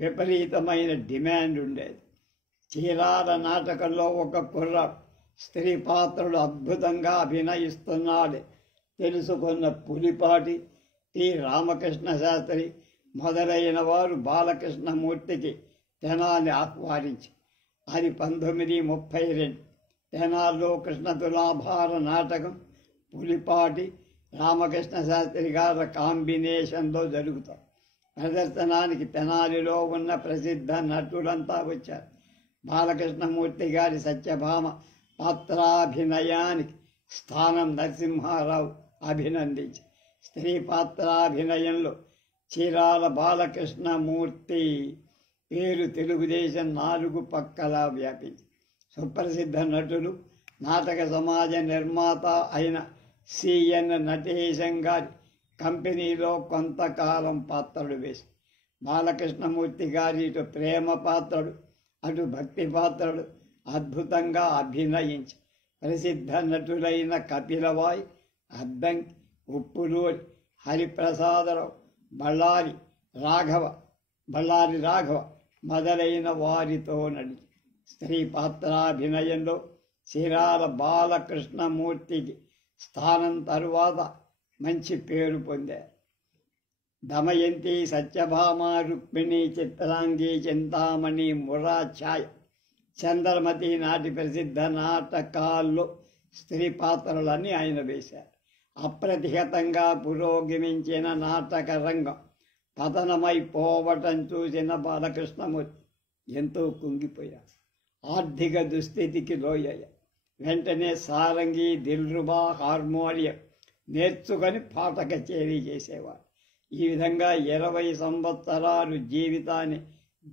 విపరీతమైన డిమాండ్ ఉండేది. చీరాల నాటకంలో ఒక కుర్రాడు స్త్రీ పాత్రలు అద్భుతంగా అభినయిస్తున్నాడు తెలుసుకున్న పులిపాటి, టి రామకృష్ణ శాస్త్రి మొదలైన వారు బాలకృష్ణమూర్తికి తెనాలి ఆహ్వానించి అది 1932 తెనాల్లో కృష్ణ తులాభార నాటకం పులిపాటి రామకృష్ణ శాస్త్రి గారి కాంబినేషన్లో జరుగుతాం. ప్రదర్శనానికి తెనాలిలో ఉన్న ప్రసిద్ధ నటులంతా వచ్చారు. బాలకృష్ణమూర్తి గారి సత్యభామ పాత్రాభినయానికి స్థానం నరసింహారావు అభినందించి స్త్రీ పాత్రాభినయంలో చీరాల బాలకృష్ణమూర్తి పేరు తెలుగుదేశం 4 పక్కలా వ్యాపించి సుప్రసిద్ధ నటులు నాటక సమాజ నిర్మాత అయిన సిఎన్ నటేశం గారి కంపెనీలో కొంతకాలం పాత్రలు వేసి బాలకృష్ణమూర్తి గారి ఇటు ప్రేమ పాత్రలు అటు భక్తి పాత్రలు అద్భుతంగా అభినయించి ప్రసిద్ధ నటులైన కపిలవాయి, అద్దంకి, ఉప్పులూరి, హరిప్రసాదరావు, బళ్ళారి రాఘవ మొదలైన వారితో నడిచి స్త్రీ పాత్రాభినయంలో చీరాల బాలకృష్ణమూర్తికి స్థానం తరువాత మంచి పేరు పొందారు. దమయంతి, సత్యభామ, రుక్మిణి, చిత్రాంగి, చింతామణి, మురాఛాయ, చంద్రమతి నాటి ప్రసిద్ధ నాటకాల్లో స్త్రీ పాత్రలన్నీ ఆయన వేశారు. అప్రతిహతంగా పురోగమించిన నాటక రంగం పతనమైపోవటం చూసిన బాలకృష్ణమూర్తి ఎంతో కుంగిపోయారు. ఆర్థిక దుస్థితికి లోయ్యారు. వెంటనే సారంగి, దిల్రుబా, హార్మోనియం నేర్చుకొని పాట కచేరీ చేసేవారు. ఈ విధంగా 20 సంవత్సరాలు జీవితాన్ని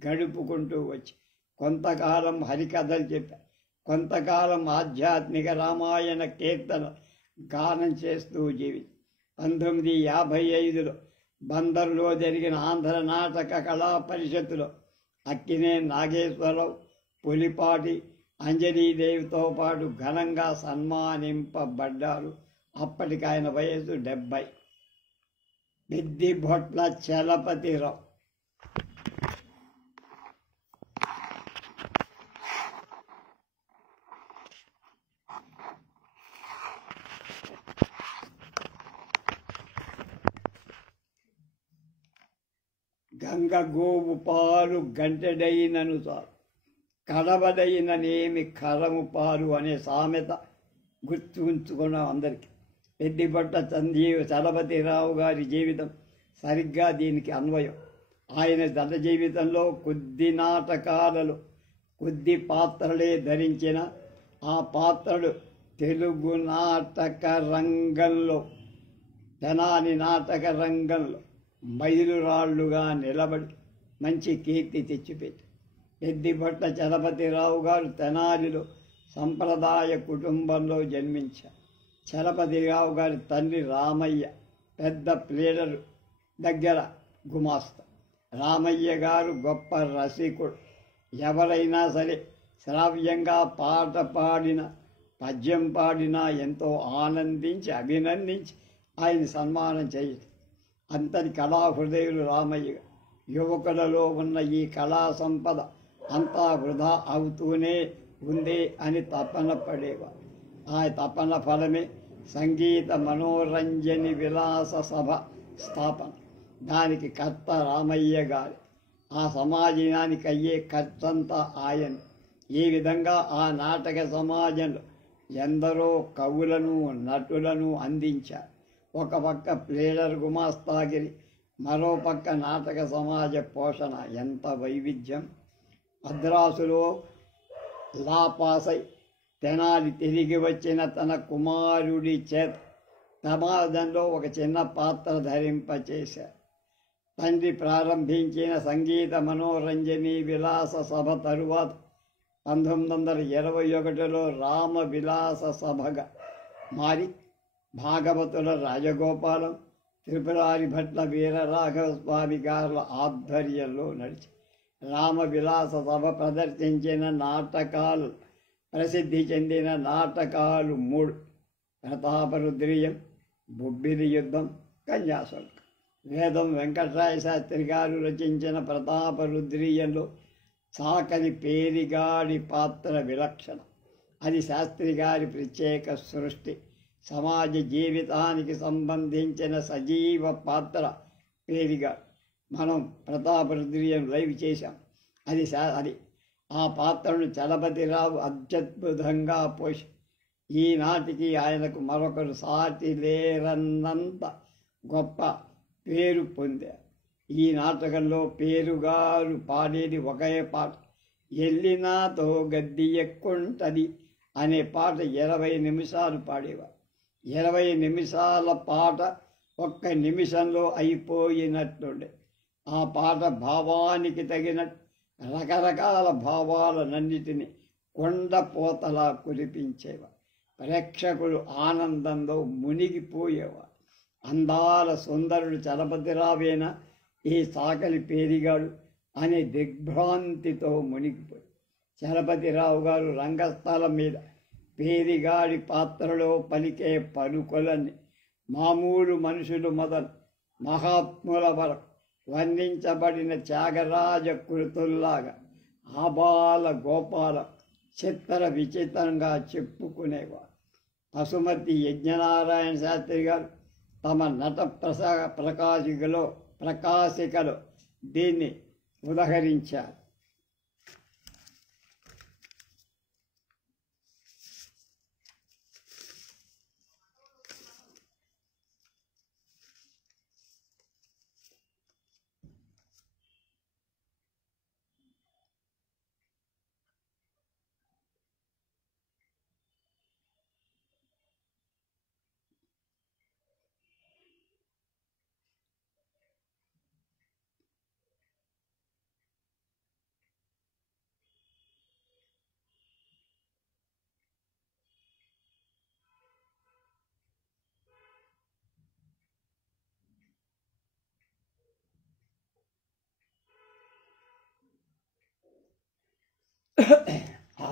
గడుపుకుంటూ వచ్చి కొంతకాలం హరికథలు చెప్పారు, కొంతకాలం ఆధ్యాత్మిక రామాయణ కీర్తన గానం చేస్తూ జీవించి 1955లో బందర్లో జరిగిన ఆంధ్ర నాటక కళా పరిషత్తులో అక్కినే నాగేశ్వరరావు, పులిపాటి, అంజనీదేవితో పాటు ఘనంగా సన్మానింపబడ్డారు. అప్పటికి ఆయన వయసు 70. మిద్దిభొట్ల చలపతిరావు గంగ గోవు పాలు గంటెడైనను చాలు, కడవడైననేమి కరము పాలు అనే సామెత గుర్తుంచుకున్నాం అందరికీ. పెద్దిపట్ల చలపతిరావు గారి జీవితం సరిగ్గా దీనికి అన్వయం. ఆయన గత జీవితంలో కొద్ది నాటకాలలో కొద్ది పాత్రలే ధరించిన ఆ పాత్రలు తెలుగు నాటక రంగంలో, తెనాలి నాటక రంగంలో మైలురాళ్లుగా నిలబడి మంచి కీర్తి తెచ్చిపెట్టి పెద్దిపట్ల చలపతిరావు గారు తెనాలిలో సంప్రదాయ కుటుంబంలో జన్మించారు. చలపతిరావు గారి తండ్రి రామయ్య పెద్ద ప్లేడరు దగ్గర గుమాస్తా. రామయ్య గారు గొప్ప రసికుడు. ఎవరైనా సరే శ్రావ్యంగా పాట పాడిన, పద్యం పాడినా ఎంతో ఆనందించి అభినందించి ఆయన సన్మానం చేయదు. అంతటి కళాహృదయులు రామయ్య. యువకులలో ఉన్న ఈ కళా సంపద అంతా వృధా అవుతూనే ఉంది అని తపన పడేవారు. ఆ తపన ఫలమే సంగీత మనోరంజని విలాస సభ స్థాపన. దానికి కర్త రామయ్య గారి. ఆ సమాజానికి అయ్యే ఖర్చంతా ఆయన. ఈ విధంగా ఆ నాటక సమాజంలో ఎందరో కవులను, నటులను అందించారు. ఒక పక్క ప్లేడర్ గుమాస్తాగిరి, మరో పక్క నాటక సమాజ పోషణ. ఎంత వైవిధ్యం! మద్రాసులో లా పాసై తెనాలి తిరిగి వచ్చిన తన కుమారుడి చేత సమాజంలో ఒక చిన్న పాత్ర ధరింపచేశారు. తండ్రి ప్రారంభించిన సంగీత మనోరంజని విలాస సభ తరువాత 1921లో రామ విలాస సభగా మారి భాగవతుల రాజగోపాలం, త్రిపురారి భట్ల వీరరాఘవ స్వామి గారుల ఆధ్వర్యంలో నడిచి రామ విలాస సభ ప్రదర్శించిన నాటకాలు, ప్రసిద్ధి చెందిన నాటకాలు 3: ప్రతాపరుద్రీయం, బొబ్బిలి యుద్ధం, కన్యాశుల్కం. వేదం వెంకటరాయ శాస్త్రి గారు రచించిన ప్రతాపరుద్రీయంలో చాకలి పేరిగాడి పాత్ర విలక్షణం. అది శాస్త్రి గారి ప్రత్యేక సృష్టి. సమాజ జీవితానికి సంబంధించిన సజీవ పాత్ర పేరిగాడు. మనం ప్రతాపరుద్రీయం లైవ్ చేశాం. అది ఆ పాత్రను చలపతిరావు అత్యద్భుతంగా ఈనాటికి ఆయనకు మరొకరు సాటి లేరన్నంత గొప్ప పేరు పొందారు. ఈ నాటకంలో పేరుగారు పాడేది ఒకే పాట. ఎల్లినాతో గద్ది ఎక్కుంటది అనే పాట 20 నిమిషాలు పాడేవారు. 20 నిమిషాల పాట 1 నిమిషంలో అయిపోయినట్లుండే. ఆ పాట భావానికి తగినట్టు రకరకాల భావాలన్నిటినీ కొండపోతలా కురిపించేవారు. ప్రేక్షకులు ఆనందంలో మునిగిపోయేవారు. అందాల సుందరుడు చలపతిరావేనా ఈ చాకలి పేరిగాడు అనే దిగ్భ్రాంతితో మునిగిపోయి చలపతిరావు గారు రంగస్థలం మీద పేరిగాడి పాత్రలో పలికే పలుకులన్నీ మామూలు మనుషులు మొదలు మహాత్ముల వరకు వర్ణించబడిన త్యాగరాజ కృతుల్లాగా ఆబాల గోపాల చిత్ర విచిత్రంగా చెప్పుకునేవారు. పశుమతి యజ్ఞనారాయణ శాస్త్రి గారు తమ నట ప్రకాశికలో దీన్ని ఉదహరించారు.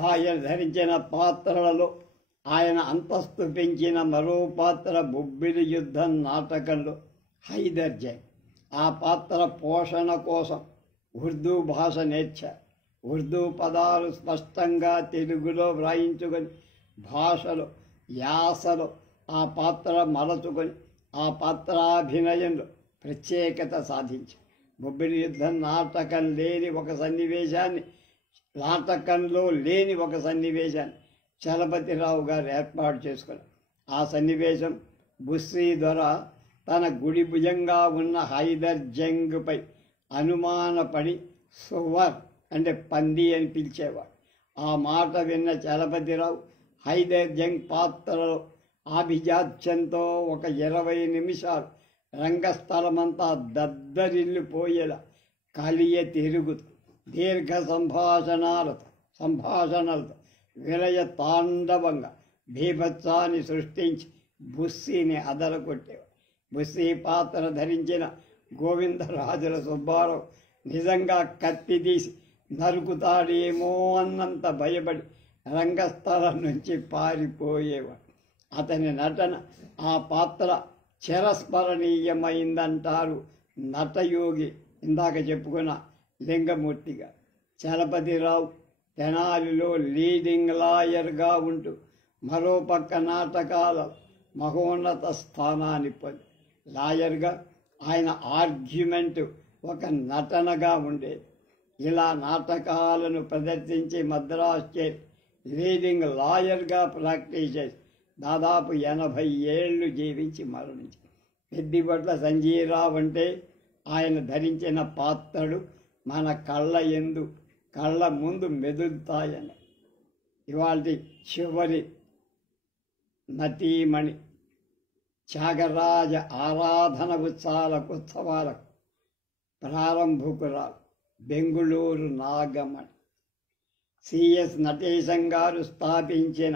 ఆయన ధరించిన పాత్రలలో ఆయన అంతస్తు పెంచిన మరో పాత్ర బొబ్బిలి యుద్ధం నాటకంలో హైదర్ జంగ్. ఆ పాత్ర పోషణ కోసం ఉర్దూ భాష నేర్చారు. ఉర్దూ పదాలు స్పష్టంగా తెలుగులో వ్రాయించుకొని భాషలో యాసలో ఆ పాత్ర మలచుకొని ఆ పాత్రాభినయంలో ప్రత్యేకత సాధించారు. బొబ్బిలి యుద్ధం నాటకంలో లేని ఒక సన్నివేశాన్ని చలపతిరావు గారు ఏర్పాటు చేసుకున్నారు. ఆ సన్నివేశం బుస్సీ దొర తన గుడి భుజంగా ఉన్న హైదర్ జంగ్పై అనుమానపడి సువర్ అంటే పంది అని పిలిచేవాడు. ఆ మాట విన్న చలపతిరావు హైదర్ జంగ్ పాత్రలో ఆభిజాత్యంతో ఒక 20 నిమిషాలు రంగస్థలమంతా దద్దరిల్లిపోయేలా కలియ తిరుగుతూ దీర్ఘ సంభాషణలతో విలయ తాండవంగా బీభత్సాన్ని సృష్టించి బుస్సీని అదరగొట్టేవాడు. బుస్సీ పాత్ర ధరించిన గోవిందరాజుల సుబ్బారావు నిజంగా కత్తి తీసి నరుకుతాడేమో అన్నంత భయపడి రంగస్థలం నుంచి పారిపోయేవాడు. అతని నటన ఆ పాత్ర చిరస్మరణీయమైందంటారు నటయోగి ఇందాక చెప్పుకున్న లింగమూర్తిగా. చలపతిరావు తెనాలిలో లీడింగ్ లాయర్గా ఉంటూ మరోపక్క నాటకాల మహోన్నత స్థానాన్ని పొంది లాయర్గా ఆయన ఆర్గ్యుమెంట్ ఒక నటనగా ఉండేది. ఇలా నాటకాలను ప్రదర్శించి మద్రాసు చేరి లీడింగ్ లాయర్గా ప్రాక్టీస్ చేసి దాదాపు 80 ఏళ్ళు జీవించి మరణించారు. పెద్దిబొట్ల సంజీరావు అంటే ఆయన ధరించిన పాత్రలు మన కళ్ళ ముందు మెదులుతాయని. ఇవాళ చివరి నటీమణి త్యాగరాజ ఆరాధన ఉత్సవాలకు ప్రారంభకురాలు బెంగుళూరు నాగమణి. సిఎస్ నటేశం గారు స్థాపించిన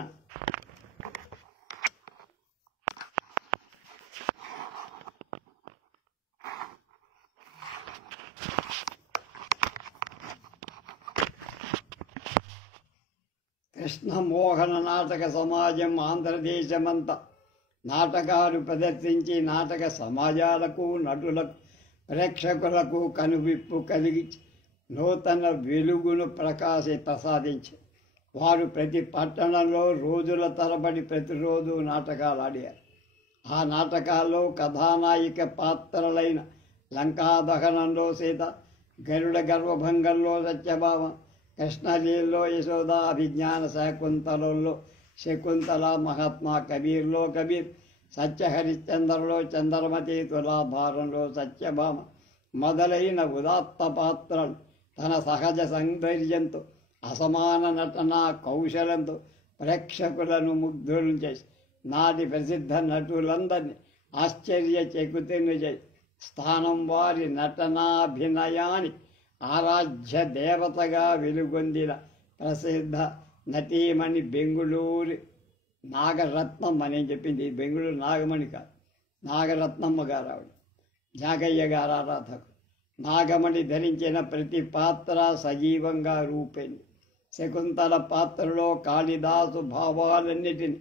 కృష్ణమోహన నాటక సమాజం ఆంధ్రదేశమంతా నాటకాలు ప్రదర్శించి నాటక సమాజాలకు నటులకు ప్రేక్షకులకు కనువిప్పు కలిగించి నూతన వెలుగును ప్రసాదించి వారు ప్రతి పట్టణంలో రోజుల తరబడి ప్రతిరోజు నాటకాలు ఆడారు. ఆ నాటకాల్లో కథానాయిక పాత్రలైన లంకాదహనంలో సీత, గరుడ గర్వభంగంలో సత్యభామ, కృష్ణలీలలో యశోద, అభిజ్ఞాన శాకుంతలలో శకుంతల, మహాత్మా కబీర్లో కబీర్, సత్యహరిశ్చంద్రలో చంద్రమతి, తులాభారంలో సత్యభామ మొదలైన ఉదాత్త పాత్రలు తన సహజ సౌందర్యంతో అసమాన నటన కౌశలంతో ప్రేక్షకులను ముగ్ధులను చేసి నాటి ప్రసిద్ధ నటులందరినీ ఆశ్చర్యచకితులను చేసి స్థానం వారి నటనాభినయాన్ని ఆరాధ్య దేవతగా వెలుగొందిన ప్రసిద్ధ నటీమణి బెంగుళూరు నాగరత్నం అని చెప్పింది. బెంగుళూరు నాగమణి కాదు, నాగరత్నమ్మ గారు ఆవిడ. జాగయ్య గారు ఆరాధకు. నాగమణి ధరించిన ప్రతి పాత్ర సజీవంగా రూపేంది. శకుంతల పాత్రలో కాళిదాసు భావాలన్నిటిని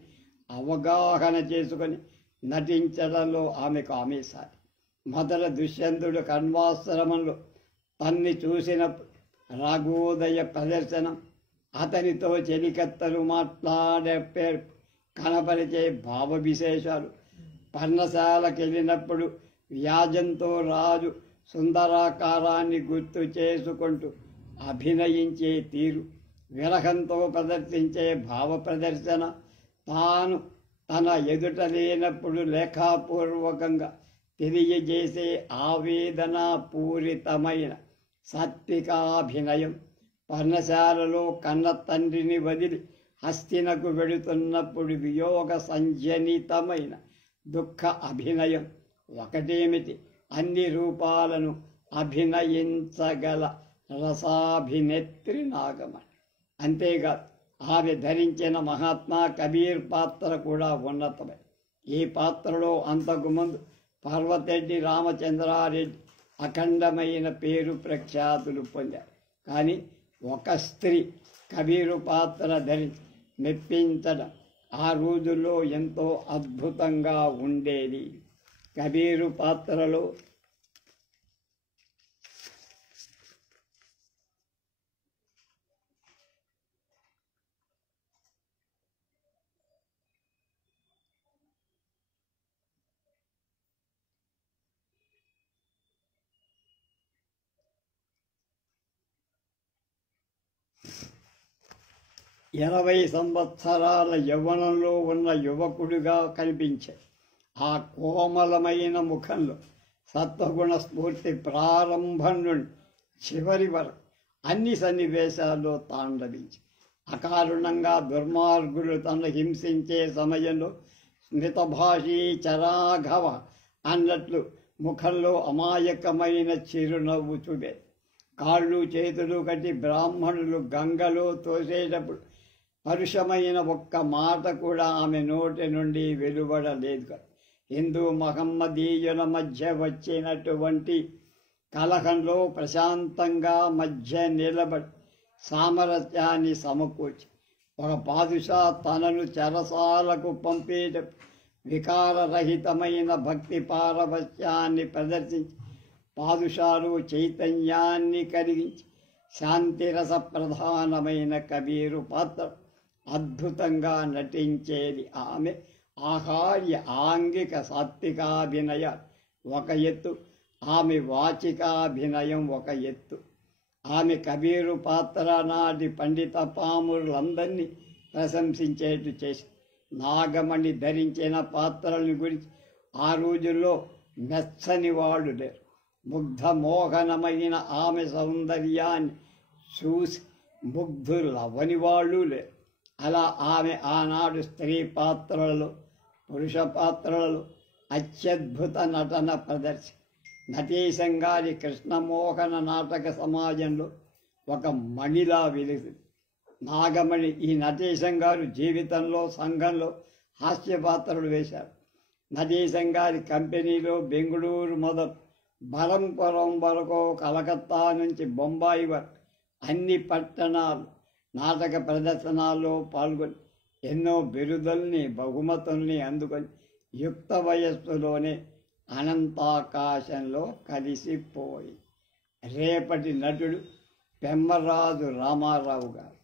అవగాహన చేసుకొని నటించడంలో ఆమెకు ఆమెసారి. మొదట దుష్యంతుడు కణ్వాశ్రమంలో తన్ని చూసిన రాగోదయ ప్రదర్శనం, అతనితో చెలికత్తలు మాట్లాడే కనపరిచే భావ విశేషాలు, పర్ణశాలకెళ్ళినప్పుడు వ్యాజంతో రాజు సుందరాకారాన్ని గుర్తు చేసుకుంటూ అభినయించే తీరు, విరహంతో ప్రదర్శించే భావ ప్రదర్శన, తాను తన ఎదుట లేనప్పుడు లేఖాపూర్వకంగా తెలియజేసే ఆవేదనాపూరితమైన సాత్వికాభినయం, పర్ణశాలలో కన్న తండ్రిని వదిలి హస్తినకు వెడుతున్నప్పుడు వియోగ సంజనితమైన దుఃఖ అభినయం, ఒకటేమిటి అన్ని రూపాలను అభినయించగల రసాభినేత్రి నాగమణి. అంతేకాదు ఆమె ధరించిన మహాత్మా కబీర్ పాత్ర కూడా ఉన్నతమే. ఈ పాత్రలో అంతకుముందు పర్వతరెడ్డి రామచంద్రారెడ్డి అఖండమైన పేరు ప్రఖ్యాతులు పొందారు. కానీ ఒక స్త్రీ కబీరు పాత్ర ధరించి మెప్పించడం ఆ రోజుల్లో ఎంతో అద్భుతంగా ఉండేది. కబీరు పాత్రలో ఇరవై సంవత్సరాల యవ్వనంలో ఉన్న యువకుడిగా కనిపించే ఆ కోమలమైన ముఖంలో సత్వగుణ స్ఫూర్తి ప్రారంభం నుండి చివరి వరకు అన్ని సన్నివేశాల్లో తాండవించి అకారణంగా దుర్మార్గులు తనను హింసించే సమయంలో స్మితభాషీ చరాఘవ అన్నట్లు ముఖంలో అమాయకమైన చిరునవ్వు చూపే. కాళ్ళు చేతులు కట్టి బ్రాహ్మణులు గంగలో తోసేటప్పుడు పరుషమైన ఒక్క మాట కూడా ఆమె నోటి నుండి వెలువడలేదు కదా. హిందూ మహమ్మదీయుల మధ్య వచ్చినటువంటి కలహంలో ప్రశాంతంగా మధ్య నిలబడి సామరస్యాన్ని సమకూర్చి ఒక పాదుషా తనను చెరసాలకు పంపేటప్పుడు వికారరహితమైన భక్తి పారవశ్యాన్ని ప్రదర్శించి పాదుషాలు చైతన్యాన్ని కలిగించి శాంతిరస ప్రధానమైన కబీరు పాత్ర అద్భుతంగా నటించేది. ఆమె ఆహార్య ఆంగిక సాత్వికాభినయ ఒక ఎత్తు, ఆమె వాచికాభినయం ఒక ఎత్తు. ఆమె కబీరు పాత్ర నాటి పండిత పాములందరినీ ప్రశంసించేట్టు చేసి నాగమణి ధరించిన పాత్రలను గురించి ఆ రోజుల్లో మెచ్చని వాడు లేరు. ముగ్ధమోహనమైన ఆమె సౌందర్యాన్ని చూసి ముగ్ధులవని వాళ్ళు లేరు. అలా ఆమె ఆనాడు స్త్రీ పాత్రలలో పురుష పాత్రలలో అత్యద్భుత నటన ప్రదర్శి నటీశం గారి కృష్ణమోహన నాటక సమాజంలో ఒక మణిలా వెలిసింది. నాగమణి ఈ నటీశం గారు జీవితంలో సంఘంలో హాస్య పాత్రలు వేశారు. నటీశం గారి కంపెనీలో బెంగుళూరు మొదలు బరంపురం వరకు, కలకత్తా నుంచి బొంబాయి వరకు అన్ని పట్టణాలు నాటక ప్రదర్శనాల్లో పాల్గొని ఎన్నో బిరుదుల్ని బహుమతుల్ని అందుకొని యుక్త వయస్సులోనే అనంతాకాశంలో కలిసిపోయి. రేపటి నటుడు పెమ్మరాజు రామారావు గారు.